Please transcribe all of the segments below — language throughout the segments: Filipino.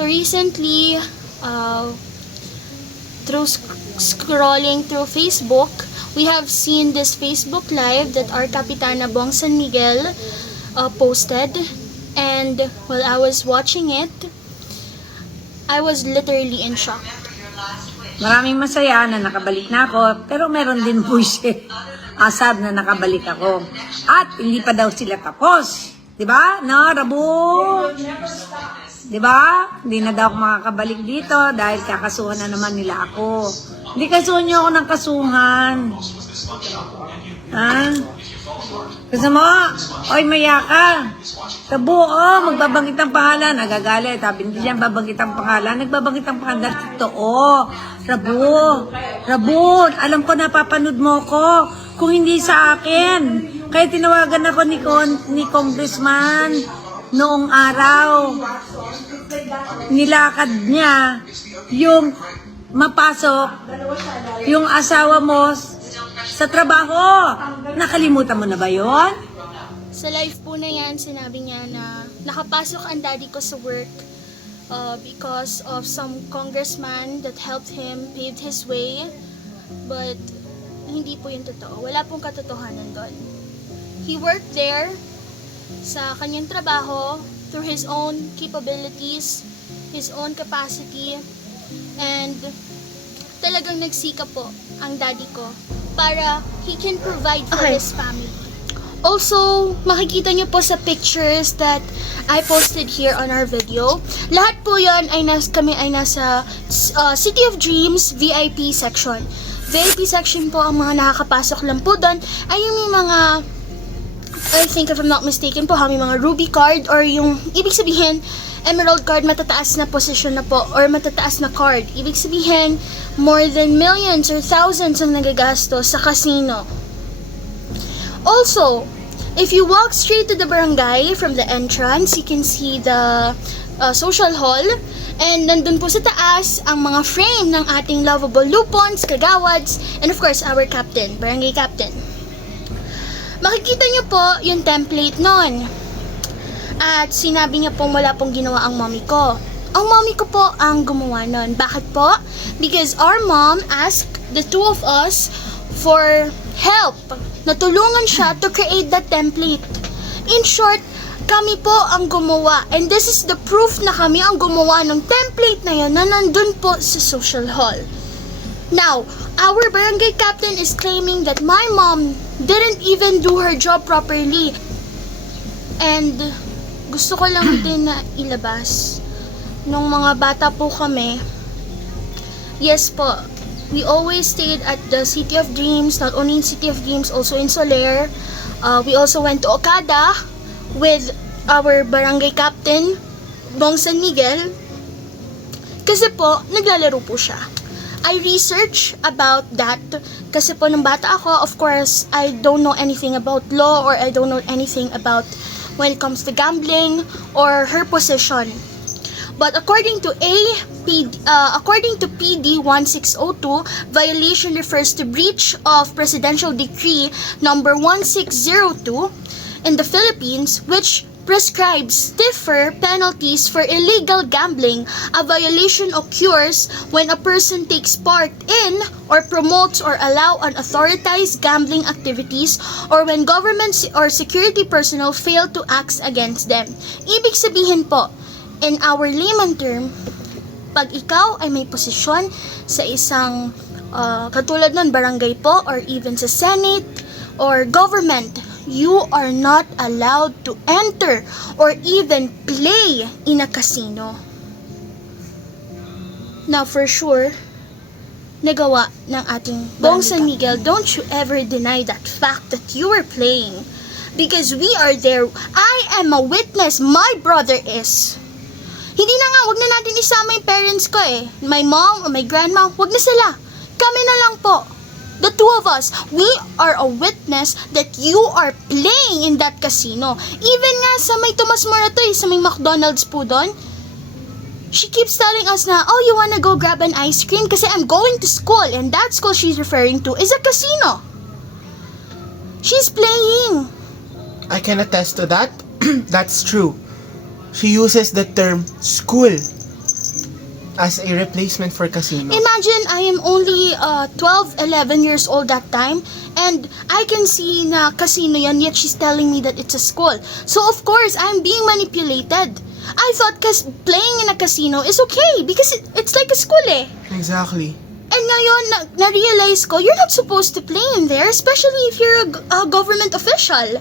So recently, through scrolling through Facebook, we have seen this Facebook Live that our Kapitana Bong San Miguel posted. And while I was watching it, I was literally in shock. Maraming masaya na nakabalik na ako, pero meron din bullshit. Asar na nakabalik ako. At hindi pa daw sila tapos. Diba? No, Rabu? Diba? Hindi na daw ako makakabalik dito dahil kakasuhan na naman nila ako. Hindi kasuhan niyo ako ng kasuhan. Ha? Gusto mo? Oy, maya ka. Tabu, magbabanggit ang pangalan. Nagagalit. Sabi, hindi yan babanggit ang pangalan. Nagbabanggit ang pangalan. Totoo. Rabu, alam ko napapanood mo ko. Kung hindi sa akin. Kaya tinawagan ako ni Congressman noong araw. Nilakad niya yung mapasok yung asawa mo sa trabaho. Nakalimutan mo na ba yon? Sa live po na yan, sinabi niya na nakapasok ang daddy ko sa work because of some congressman that helped him pave his way. But hindi po yung totoo. Wala pong katotohanan doon. He worked there sa kanyang trabaho through his own capabilities, his own capacity, and talagang nagsika po ang daddy ko para he can provide for his family. Also, makikita nyo po sa pictures that I posted here on our video. Lahat po yan ay kami ay nasa City of Dreams VIP section. VIP section po, ang mga nakakapasok lang po doon ay yung may mga, I think if I'm not mistaken po, may mga ruby card or yung, ibig sabihin, emerald card, matataas na position na po or matataas na card. Ibig sabihin, more than millions or thousands ang nagagastos sa casino. Also, if you walk straight to the barangay from the entrance, you can see the social hall. And nandun po sa taas ang mga frame ng ating lovable lupons, kagawads, and of course, our captain, barangay captain. Makikita nyo po yung template nun. At sinabi niya pong wala pong ginawa ang mommy ko. Ang mommy ko po ang gumawa nun. Bakit po? Because our mom asked the two of us for help. Natulungan siya to create that template. In short, kami po ang gumawa. And this is the proof na kami ang gumawa ng template na yun na nandun po sa social hall. Now, our barangay captain is claiming that my mom didn't even do her job properly. And gusto ko lang din na ilabas. Nung mga bata po kami, yes po, we always stayed at the City of Dreams, not only in City of Dreams, also in Soler. We also went to Okada with our barangay captain, Bong San Miguel. Kasi po, naglalaro po siya. I research about that kasi po nung bata ako, of course, I don't know anything about law or I don't know anything about when it comes to gambling or her position. But according to PD 1602, violation refers to breach of Presidential Decree number 1602 in the Philippines, which prescribes stiffer penalties for illegal gambling. A violation occurs when a person takes part in or promotes or allow unauthorized gambling activities or when government or security personnel fail to act against them. Ibig sabihin po, in our layman term, pag ikaw ay may posisyon sa isang katulad nun, barangay po or even sa Senate or government, you are not allowed to enter or even play in a casino. Now for sure, nagawa ng ating Bong San Miguel, don't you ever deny that fact that you were playing. Because we are there. I am a witness. My brother is. Hindi na nga, wag na natin isama yung parents ko eh. My mom or my grandma, wag na sila. Kami na lang po. The two of us, we are a witness that you are playing in that casino. Even nga sa may Tomas Morato sa may McDonald's po doon, she keeps telling us na, oh, you wanna go grab an ice cream? Kasi I'm going to school, and that school she's referring to is a casino. She's playing. I can attest to that. That's true. She uses the term school. as a replacement for casino. Imagine I am only 12, 11 years old that time, and I can see na casino yan, yet she's telling me that it's a school. So of course, I'm being manipulated. I thought playing in a casino is okay because it's like a school eh. Exactly. And ngayon, na-realize ko, you're not supposed to play in there, especially if you're a government official.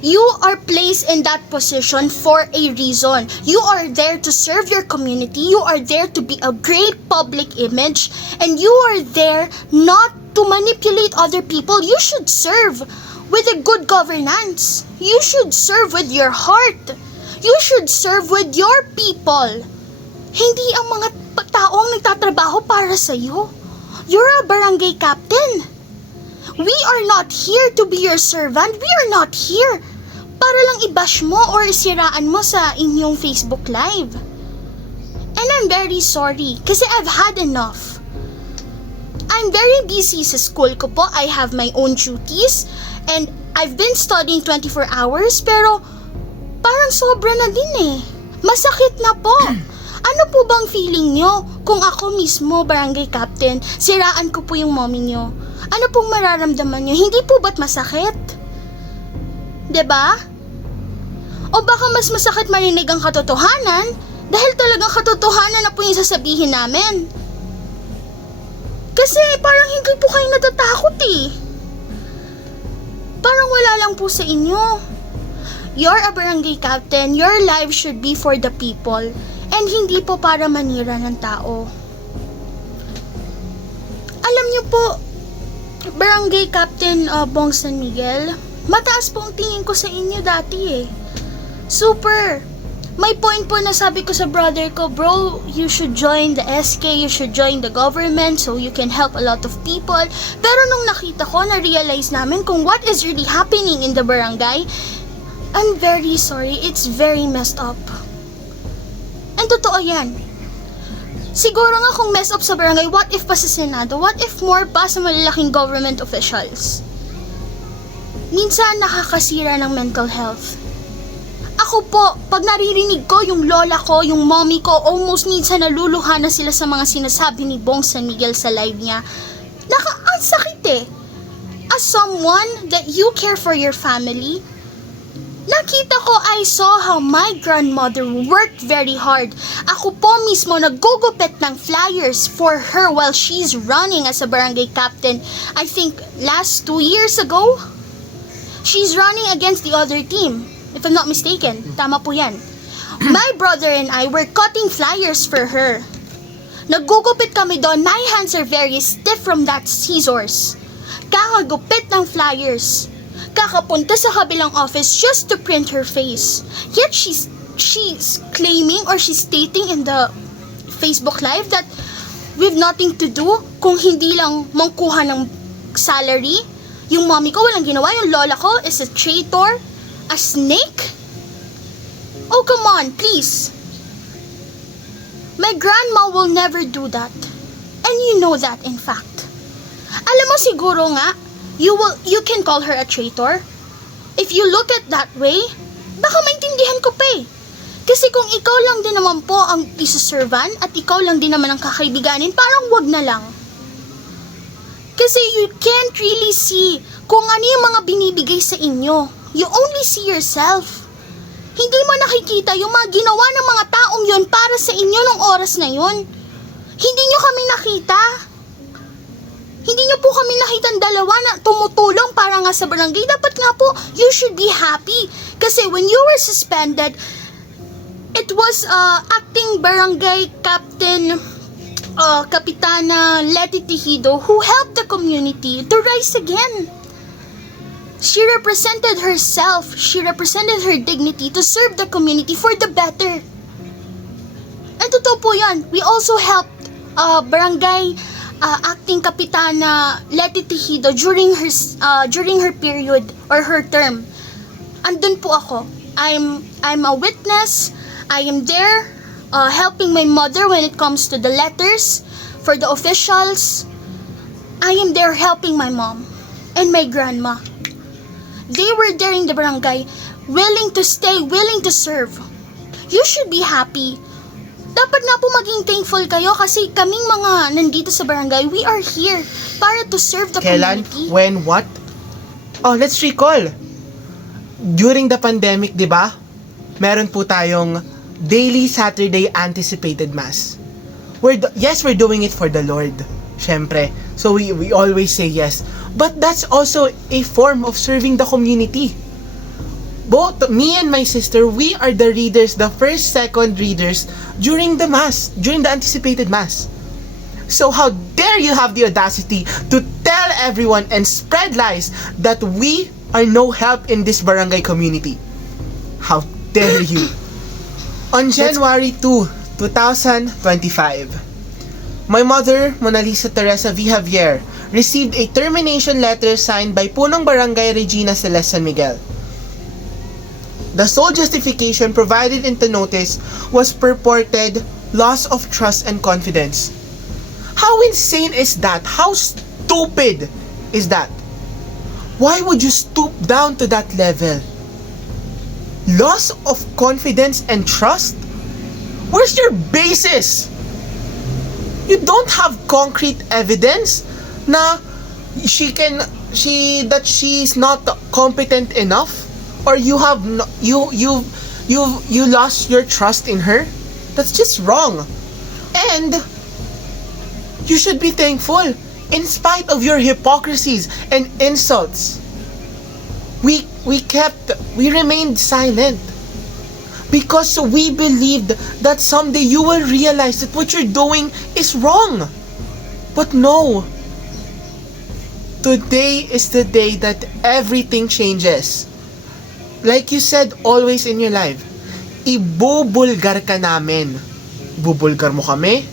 You are placed in that position for a reason. You are there to serve your community. You are there to be a great public image. And you are there not to manipulate other people. You should serve with a good governance. You should serve with your heart. You should serve with your people. Hindi ang mga taong nagtatrabaho para sa'yo. You're a barangay captain. We are not here to be your servant. We are not here para lang i-bash mo or isiraan mo sa inyong Facebook Live. And I'm very sorry kasi I've had enough. I'm very busy sa school ko po. I have my own duties and I've been studying 24 hours pero parang sobra na din eh. Masakit na po. Ano po bang feeling nyo kung ako mismo, barangay captain, siraan ko po yung mommy nyo? Ano pong mararamdaman nyo? Hindi po ba't masakit? 'Di ba? O baka mas masakit marinig ang katotohanan dahil talagang katotohanan na po yung sasabihin namin. Kasi parang hindi po kayo natatakot eh. Parang wala lang po sa inyo. You're a barangay captain. Your life should be for the people and hindi po para manira ng tao. Alam niyo po, Barangay Captain Bong San Miguel, mataas po ang tingin ko sa inyo dati eh. Super! May point po na sabi ko sa brother ko, bro, you should join the SK, you should join the government so you can help a lot of people. Pero nung nakita ko, na-realize namin kung what is really happening in the barangay, I'm very sorry, it's very messed up. And totoo yan. Siguro nga kung mess up sa barangay, what if pa sa Senado? What if more pa sa malalaking government officials? Minsan nakakasira ng mental health. Ako po, pag naririnig ko yung lola ko, yung mommy ko, almost minsan naluluha na sila sa mga sinasabi ni Bong San Miguel sa live niya. Ang sakit eh. As someone that you care for your family, nakita ko, I saw how my grandmother worked very hard. Ako po mismo naggugupit ng flyers for her while she's running as a barangay captain. I think last 2 years ago, she's running against the other team. If I'm not mistaken, tama po yan. My brother and I were cutting flyers for her. Naggugupit kami doon. My hands are very stiff from that scissors. Kakagupit ng flyers. Kakapunta sa kabilang office just to print her face. Yet she's claiming or she's stating in the Facebook Live that we've nothing to do kung hindi lang mangkuha ng salary. Yung mommy ko walang ginawa, yung lola ko is a traitor, a snake. Oh, come on, please. My grandma will never do that. And you know that, in fact. Alam mo siguro nga, you can call her a traitor. If you look at that way, baka maintindihan ko pa eh. Kasi kung ikaw lang din naman po ang isuservan at ikaw lang din naman ang kakaibiganin, parang wag na lang. Kasi you can't really see kung ano yung mga binibigay sa inyo. You only see yourself. Hindi mo nakikita yung mga ginawa ng mga taong yon para sa inyo nung oras na yon. Hindi nyo kami nakita. Hindi nyo po kami nakitang dalawa na tumutulong para nga sa barangay. Dapat nga po, you should be happy. Kasi when you were suspended, it was acting barangay captain, Kapitana Leti Tejido, who helped the community to rise again. She represented herself, she represented her dignity to serve the community for the better. And totoo po yan. We also helped barangay acting Kapitana Leti Tejido during her period or her term. Andun po ako. I'm a witness. I am there helping my mother when it comes to the letters for the officials. I am there helping my mom and my grandma. They were there in the barangay, willing to stay, willing to serve. You should be happy. Dapat nga po maging thankful kayo kasi kaming mga nandito sa barangay, we are here para to serve the Kailan? community. When? What? Oh, let's recall. During the pandemic, di ba? Meron po tayong daily Saturday anticipated mass. Yes, we're doing it for the Lord. Syempre. So we always say yes. But that's also a form of serving the community. Both me and my sister, we are the readers, the first, second readers during the mass, during the anticipated mass. So how dare you have the audacity to tell everyone and spread lies that we are no help in this barangay community? How dare you? On January 2, 2025, my mother, Mona Lisa Teresa V. Javier, received a termination letter signed by Punong Barangay Regina Celeste San Miguel. The sole justification provided in the notice was purported loss of trust and confidence. How insane is that? How stupid is that? Why would you stoop down to that level? Loss of confidence and trust? Where's your basis? You don't have concrete evidence na that she's not competent enough, or you lost your trust in her. That's just wrong. And you should be thankful in spite of your hypocrisies and insults. We remained silent because we believed that someday you will realize that what you're doing is wrong. But no. Today is the day that everything changes. Like you said always in your life, ibubulgar ka namin. Ibubulgar mo kami?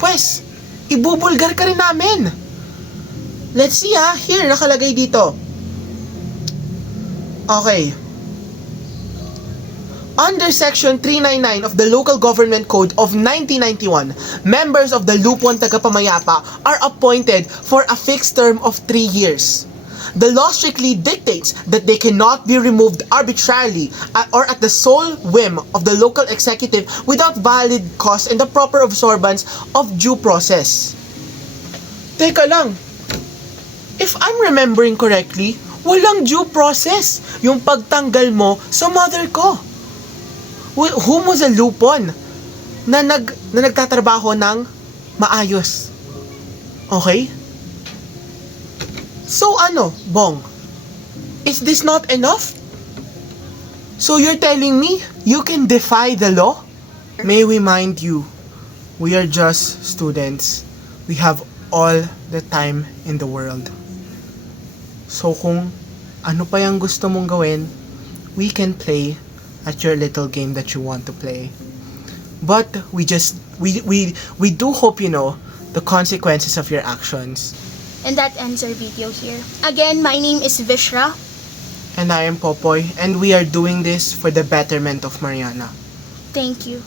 Pues, ibubulgar ka rin namin. Let's see here, nakalagay dito. Okay. Under Section 399 of the Local Government Code of 1991, members of the Lupon Tagapamayapa are appointed for a fixed term of 3 years. The law strictly dictates that they cannot be removed arbitrarily or at the sole whim of the local executive without valid cause and the proper observance of due process. Teka lang. If I'm remembering correctly, walang due process yung pagtanggal mo sa mother ko. Whom was a lupon na nagtatrabaho ng maayos. Okay? So Bong? Is this not enough? So you're telling me you can defy the law? May we mind you, we are just students. We have all the time in the world. So kung ano pa yung gusto mong gawin, we can play at your little game that you want to play. But we do hope you know the consequences of your actions. And that ends our video here. Again, my name is Vishra. And I am Popoy, and we are doing this for the betterment of Mariana. Thank you.